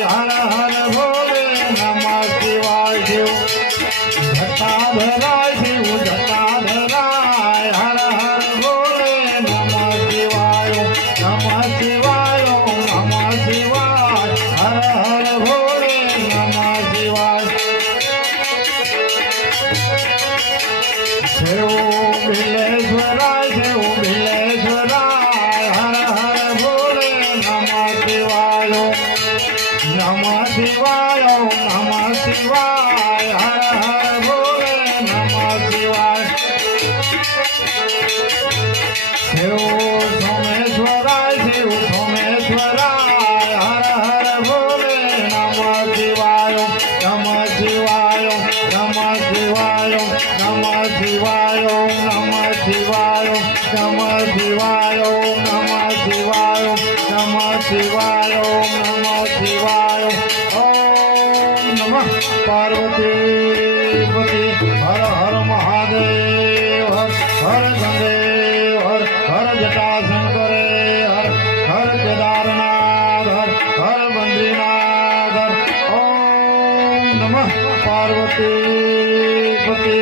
હર હર ભોલે નમઃ શિવાય શિવ જટાધરાય શિવ જટાધરાય હર હર ભોલે નમઃ શિવાય નમઃ શિવાય નમઃ શિવાય હર હર ભોલે નમઃ શિવાય શિવ બિલેશ્વરાય શિવ બિલેશ્વરાય હર હર ભોલે નમઃ શિવાય નમઃ શિવાય નમઃ શિવાય હર હર ભોલે નમઃ શિવાય શિવ સોમેશ્વરાય શિવ સોમેશ્વરાય હર હર ભોલે નમઃ શિવાય નમઃ શિવાય નમઃ શિવાય નમઃ શિવાય નમઃ શિવાય નમઃ શિવાય નમઃ શિવાય નમઃ શિવાય નમઃ શિવાય ઓમ નમઃ પાર્વતી પતિ હર હર મહાદેવ હર હર ગંગેવ હર હર જટાશંકરે હર હર કેદારનાથ હર હર બદ્રીનાથ હર ઓમ નમઃ પાર્વતી પતિ